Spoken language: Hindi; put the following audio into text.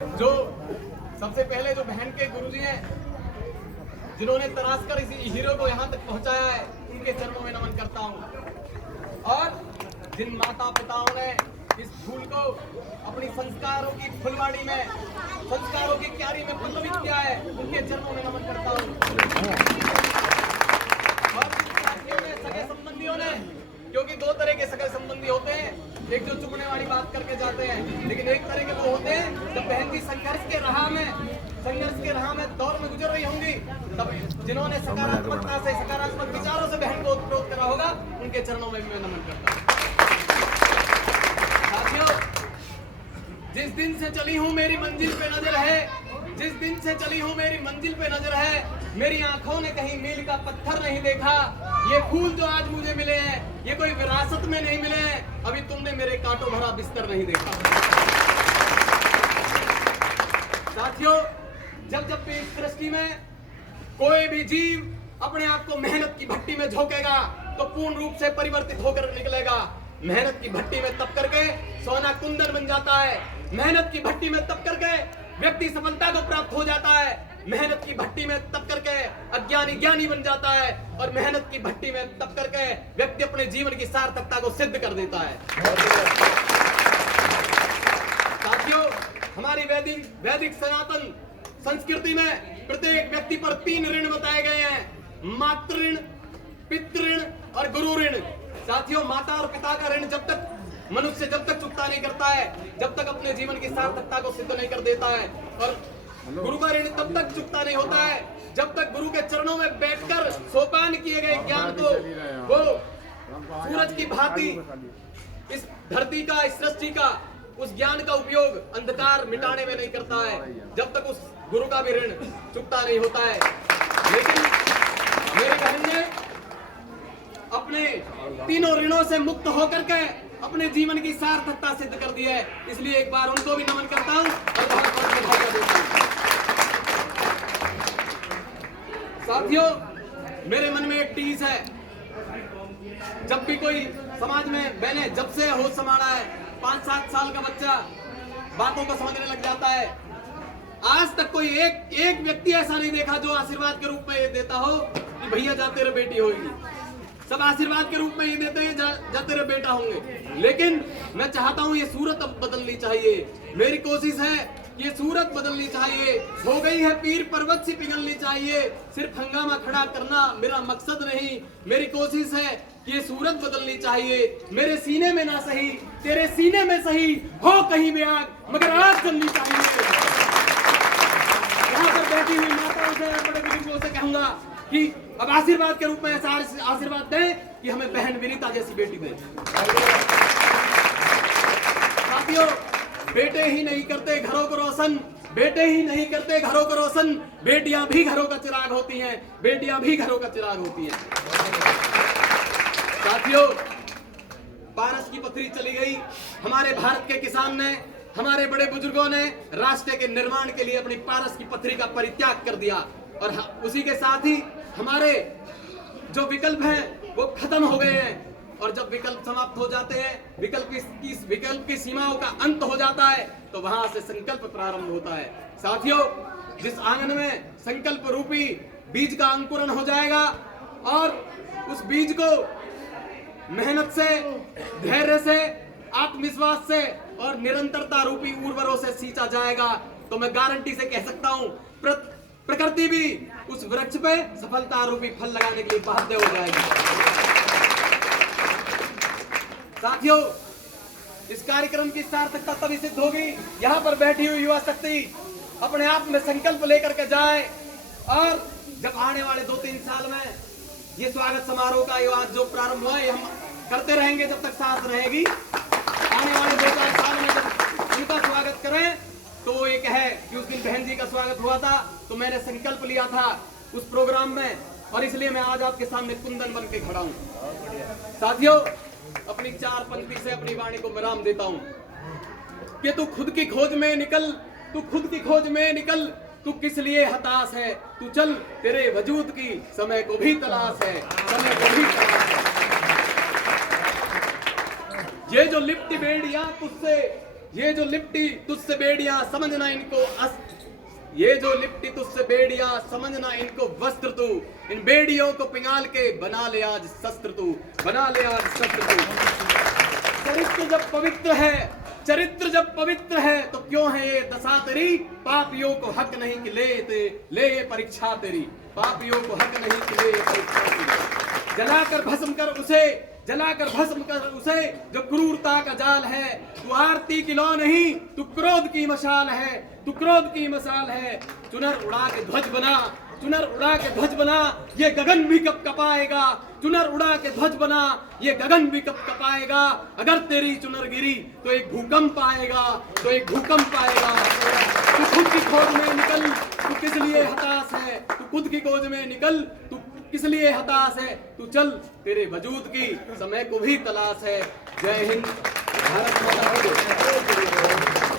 जो सबसे पहले जो बहन के गुरुजी हैं, जिन्होंने तराश कर इस हीरो को यहाँ तक पहुँचाया है, उनके चरणों में नमन करता हूँ। और जिन माता पिताओं ने इस फूल को अपनी संस्कारों की फुलवाड़ी में, संस्कारों की क्यारी में पल्लवित किया है, उनके चरणों में नमन करता हूँ। और साथियों ने, सगे संबंधियों ने, क्योंकि दो तरह के सगे संबंधी होते हैं, एक जो चुभने वाली बात करके जाते हैं, लेकिन एक तरह के वो होते हैं जब बहन जी संघर्ष के राह में दौर में गुजर रही होंगी, तब जिन्होंने सकारात्मकता से, सकारात्मक विचारों से बहन को उत्प्रेरित करा होगा, उनके चरणों में भी मैं नमन करता हूँ। साथियों, जिस दिन से चली हूँ मेरी मंजिल पे नजर है, जिस दिन से चली हूँ मेरी मंजिल पे नजर है, मेरी आंखों ने कहीं मील का पत्थर नहीं देखा। ये फूल जो आज मुझे मिले हैं, ये कोई विरासत में नहीं मिले हैं, अभी तुमने मेरे कांटों भरा बिस्तर नहीं देखा। साथियों, जब जब भी इस सृष्टि में कोई भी जीव अपने आप को मेहनत की भट्टी में झोंकेगा तो पूर्ण रूप से परिवर्तित होकर निकलेगा। मेहनत की भट्टी में तप करके सोना कुंदन बन जाता है। मेहनत की भट्टी में तप करके व्यक्ति सफलता को प्राप्त हो जाता है। मेहनत की भट्टी में तप करके अज्ञानी ज्ञानी बन जाता है, और मेहनत की भट्टी में तप करके व्यक्ति अपने जीवन की सार्थकता को सिद्ध कर देता है। साथियों, हमारी वैदिक सनातन संस्कृति में प्रत्येक व्यक्ति पर 3 ऋण बताए गए हैं: मातृ ऋण, पितृ ऋण और गुरु ऋण। साथियों, माता और पिता का ऋण मनुष्य जब तक चुकता नहीं करता है, जब तक अपने जीवन की सार्थकता को सिद्ध नहीं कर देता है। और गुरु का ऋण तब तक चुकता नहीं होता है जब तक गुरु के चरणों में बैठकर सोपान किए गए ज्ञान को वो सूरज की भांति इस धरती का, इस सृष्टि का, उस ज्ञान का उपयोग अंधकार मिटाने में नहीं करता है, जब तक उस गुरु का भी ऋण चुकता नहीं होता है। लेकिन मेरी बहन ने अपने तीनों ऋणों से मुक्त होकर के अपने जीवन की सार्थकता सिद्ध कर दी है, इसलिए एक बार उनको भी नमन करता हूं और बहुत बहुत बधाई देता हूं। साथियों, मेरे मन में एक टीस है। जब भी कोई समाज में, मैंने जब से होश संभाला है, 5-7 साल का बच्चा बातों को समझने लग जाता है, आज तक कोई एक व्यक्ति ऐसा नहीं देखा जो आशीर्वाद के रूप में ये देता हो कि भैया जा तेरे बेटी होगी। सब आशीर्वाद के रूप में ये देते हैं जा तेरे बेटा होंगे। लेकिन मैं चाहता हूं ये सूरत अब बदलनी चाहिए। मेरी कोशिश है ये सूरत बदलनी चाहिए। हो गई है पीर पर्वत सी पिघलनी चाहिए। सिर्फ हंगामा खड़ा करना मेरा मकसद नहीं, मेरी कोशिश है कि ये सूरत बदलनी चाहिए। मेरे सीने में ना सही, तेरे सीने में सही, हो कहीं भी आग, मगर आग जलनी चाहिए। यहाँ पर बैठी हुई माताओं से, बड़े बुजुर्गों से कहूंगा कि अब आशीर्वाद के रूप में ऐसा आशीर्वाद दें कि हमें बहन विनीता जैसी बेटी दें। साथियों, बेटे ही नहीं करते घरों को रोशन, बेटे ही नहीं करते घरों को रोशन, बेटियां भी घरों का चिराग होती हैं, बेटियां भी घरों का चिराग होती हैं। साथियों, पारस की पथरी चली गई। हमारे भारत के किसान ने, हमारे बड़े बुजुर्गों ने राष्ट्र के निर्माण के लिए अपनी पारस की पथरी का परित्याग कर दिया, और उसी के साथ ही हमारे जो विकल्प हैं वो खत्म हो गए हैं। और जब विकल्प समाप्त हो जाते हैं, विकल्प की सीमाओं का अंत हो जाता है, तो वहां से संकल्प प्रारंभ होता है। साथियों, जिस आंगन में संकल्प रूपी बीज का अंकुरन हो जाएगा और उस बीज को मेहनत से, धैर्य से, आत्मविश्वास से और निरंतरता रूपी उर्वरों से सींचा जाएगा, तो मैं गारंटी से कह सकता हूं प्रकृति भी उस वृक्ष पे सफलता रूपी फल लगाने के लिए बाध्य हो जाएगी। साथियों, इस कार्यक्रम की सार्थकता तभी सिद्ध होगी यहाँ पर बैठी हुई युवा शक्ति अपने आप में संकल्प लेकर के जाए, और जब आने वाले 2-3 साल में ये स्वागत समारोह का आज जो प्रारंभ हुआ है, हम करते रहेंगे जब तक सांस रहेगी। आने वाले 2-4 साल में जब इनका स्वागत करें तो एक है कि उस दिन बहन जी का स्वागत हुआ था, तो मैंने संकल्प लिया था उस प्रोग्राम में, और इसलिए मैं आज आपके सामने कुंदन बन के खड़ा हूं। साथियों, अपनी 4 पंक्ति से अपनी वाणी को विराम देता हूं कि तू खुद की खोज में निकल, तू खुद की खोज में निकल, तू किस लिए हताश है, तू चल, तेरे वजूद की समय को भी तलाश है, समय को भी तलाश है। ये जो लिपटी बेड़ियां तुझसे ये जो लिपटी तुझसे बेड़ियां समझना इनको ये जो लिपटी तुझसे बेड़ियां समझना इनको वस्त्र तू, इन बेड़ियों को पिघाल के बना ले आज शस्त्र तू, बना ले आज शस्त्र तू। चरित्र जब पवित्र है तो क्यों है ये दशा तेरी, पापियों को हक नहीं कि ले ये परीक्षा तेरी, पापियों को हक नहीं कि ले ये परीक्षा तेरी। जलाकर भस्म कर उसे जो क्रूरता का जाल है, तू आरती की लौ नहीं, तू क्रोध की मशाल है, तू क्रोध की मशाल है। चुनर उड़ा के ध्वज बना, ये गगन भी कब कपाएगा, चुनर उड़ा के ध्वज बना, ये गगन भी कब कपाएगा। अगर तेरी चुनर गिरी तो एक भूकंप आएगा, तू खुद की खोज में निकल, तू किस लिए हताश है, तू खुद की खोज में निकल, तू किस लिए हताश है, तू चल तेरे वजूद की समय को भी तलाश है। जय हिंद, भारत माता की जय।